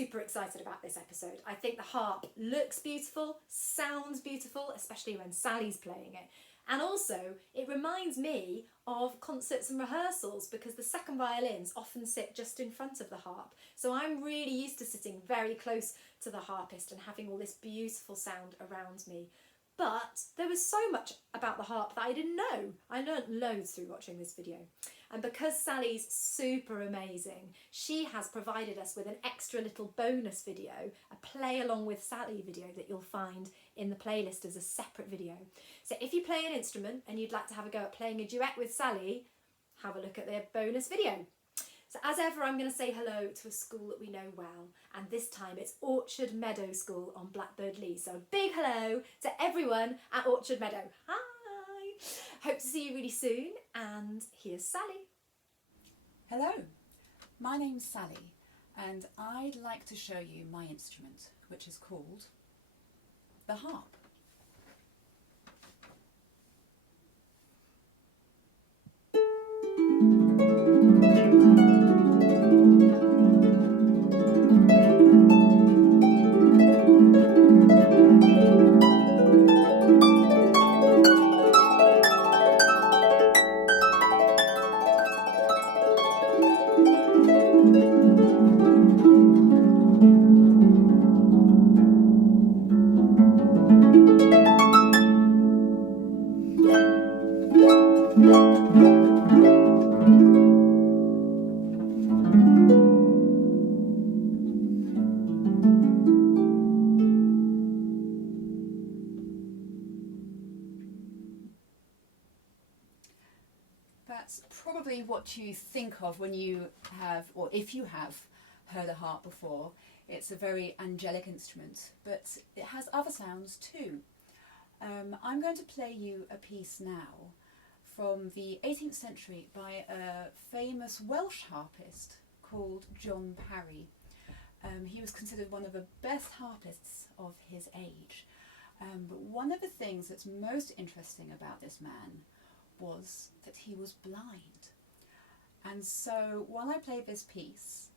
super excited about this episode. I think the harp looks beautiful, sounds beautiful, especially when Sally's playing it. And also, it reminds me of concerts and rehearsals because the second violins often sit just in front of the harp. So I'm really used to sitting very close to the harpist and having all this beautiful sound around me. But there was so much about the harp that I didn't know. I learnt loads through watching this video. And because Sally's super amazing, she has provided us with an extra little bonus video, a play along with Sally video that you'll find in the playlist as a separate video. So if you play an instrument and you'd like to have a go at playing a duet with Sally, have a look at their bonus video. So as ever, I'm going to say hello to a school that we know well, and this time it's Orchard Meadow School on Blackbird Lee. So a big hello to everyone at Orchard Meadow. Hi! Hope to see you really soon, and here's Sally. Hello, my name's Sally, and I'd like to show you my instrument, which is called the harp. That's probably what you think of when you have, or if you have, heard a harp before. It's a very angelic instrument, but it has other sounds too. I'm going to play you a piece now from the 18th century by a famous Welsh harpist called John Parry. He was considered one of the best harpists of his age. But one of the things that's most interesting about this man was that he was blind. And so while I play this piece,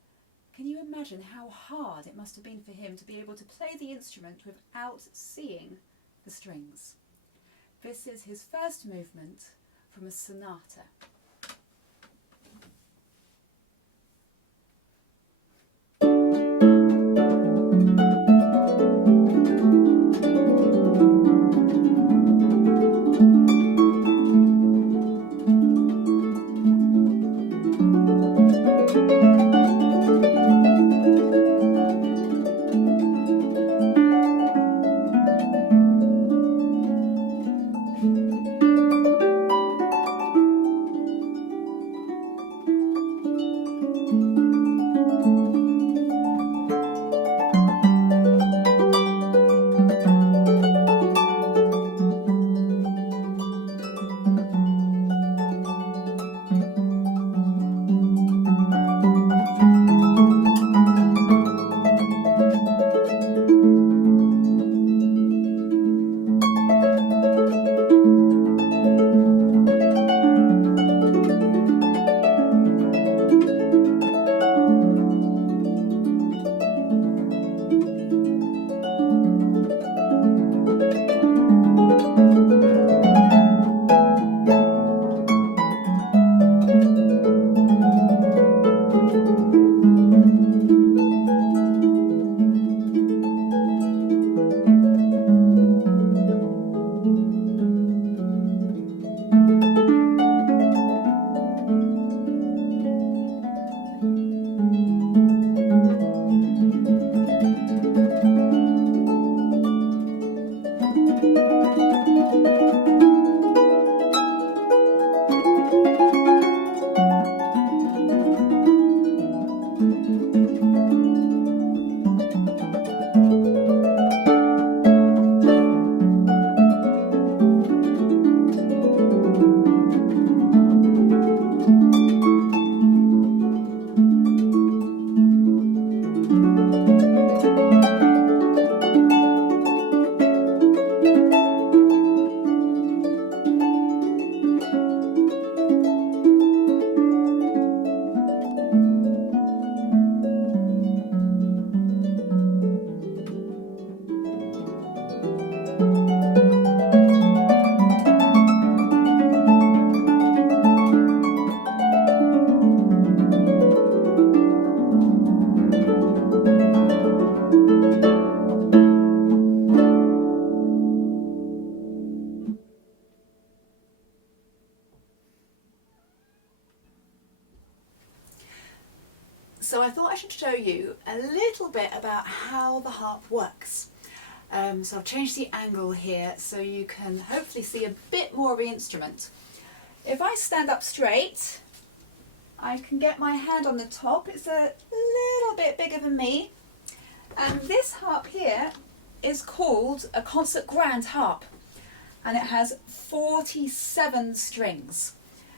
can you imagine how hard it must have been for him to be able to play the instrument without seeing the strings? This is his first movement from a sonata. So I thought I should show you a little bit about how the harp works. So I've changed the angle here so you can hopefully see a bit more of the instrument. If I stand up straight, I can get my hand on the top. It's a little bit bigger than me. And this harp here is called a concert grand harp. And it has 47 strings,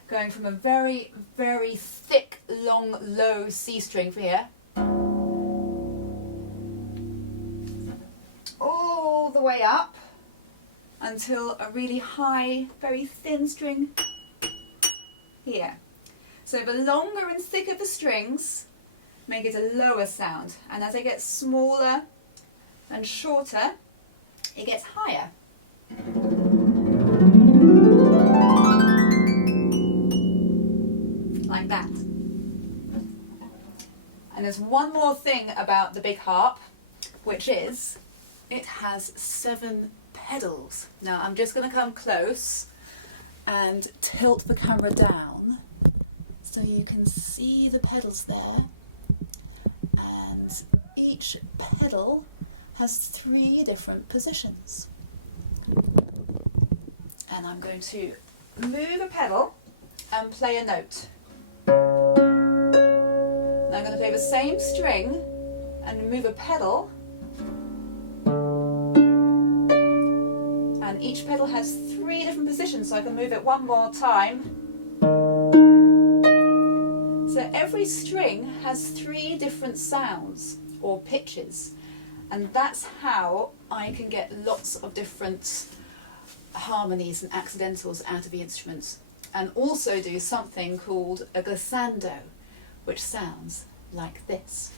going from a very, very thick, long, low C string for here, all the way up until a really high, very thin string here. So the longer and thicker the strings make it a lower sound, and as it gets smaller and shorter, it gets higher. Like that. And there's one more thing about the big harp, which is it has 7 pedals. Now I'm just going to come close and tilt the camera down so you can see the pedals there. And each pedal has 3 different positions. And I'm going to move a pedal and play a note. Now I'm going to play the same string and move a pedal, and each pedal has 3 different positions, so I can move it one more time. So every string has 3 different sounds or pitches, and that's how I can get lots of different harmonies and accidentals out of the instruments, and also do something called a glissando, which sounds like this.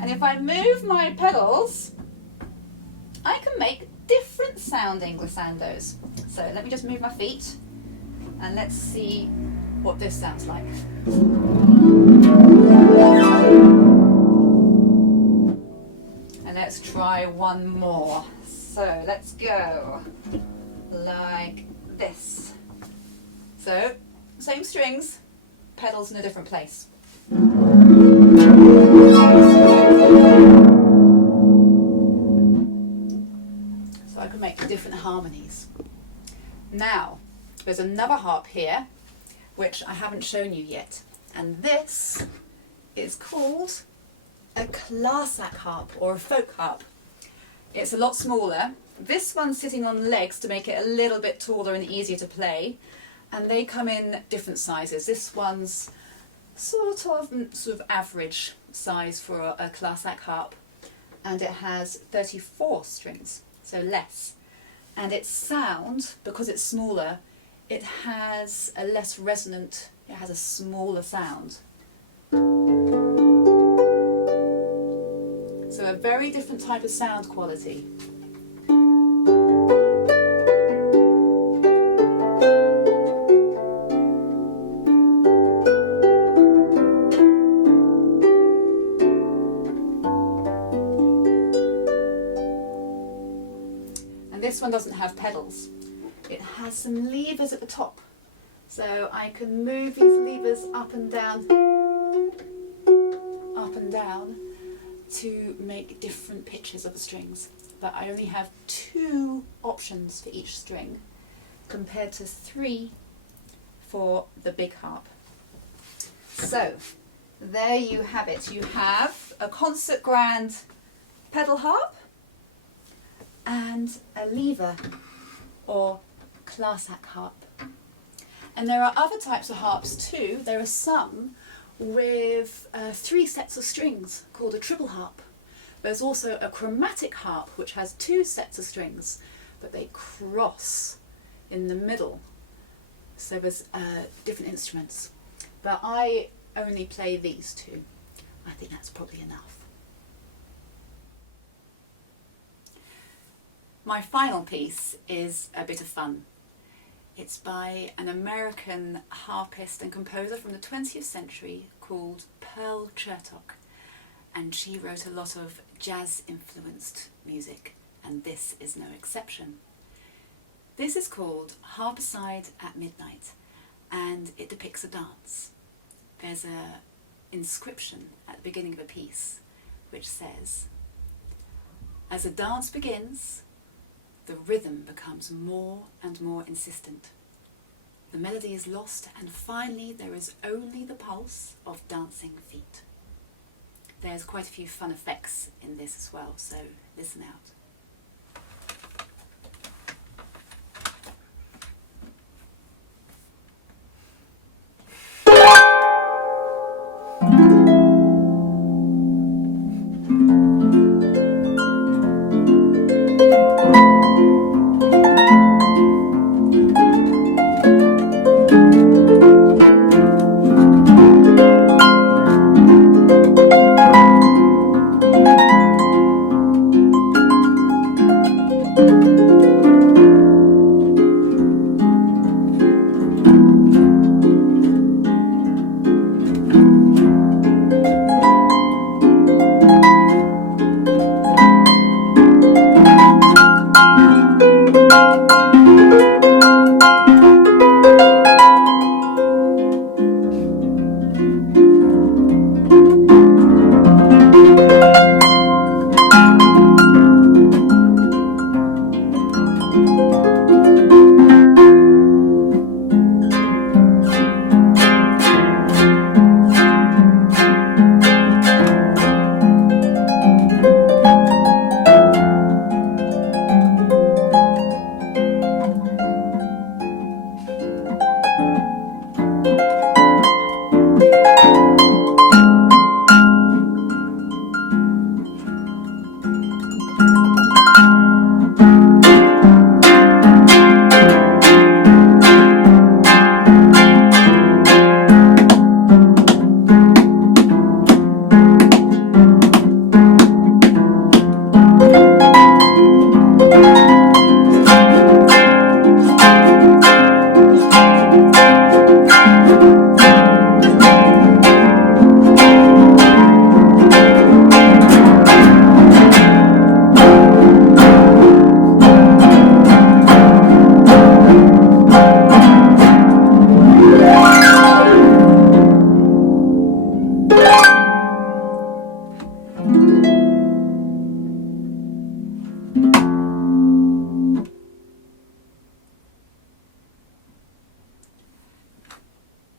And if I move my pedals, I can make different sounding glissandos. So let me just move my feet and let's see what this sounds like. And let's try one more. So let's go like this. So same strings, pedals in a different place. So I can make different harmonies. Now, there's another harp here, which I haven't shown you yet. And this is called a Classic harp, or a folk harp. It's a lot smaller. This one's sitting on legs to make it a little bit taller and easier to play. And they come in different sizes. This one's sort of average size for a Classic harp. And it has 34 strings, so less. And its sound, because it's smaller, it has a less resonant, it has a smaller sound. So a very different type of sound quality. And this one doesn't have pedals. It has some levers at the top. So I can move these levers up and down, to make different pitches of the strings. But I only have 2 options for each string, compared to 3 for the big harp. So there you have it. You have a concert grand pedal harp and a lever or Classic harp. And there are other types of harps too. There are some with 3 sets of strings called a triple harp. There's also a chromatic harp which has 2 sets of strings, but they cross in the middle. So there's different instruments. But I only play these 2. I think that's probably enough. My final piece is a bit of fun. It's by an American harpist and composer from the 20th century called Pearl Chertok, and she wrote a lot of jazz-influenced music, and this is no exception. This is called Harpside at Midnight, and it depicts a dance. There's an inscription at the beginning of a piece which says, "As a dance begins, the rhythm becomes more and more insistent. The melody is lost, and finally there is only the pulse of dancing feet." There's quite a few fun effects in this as well, so listen out.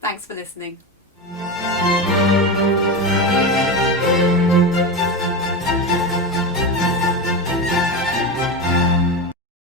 Thanks for listening.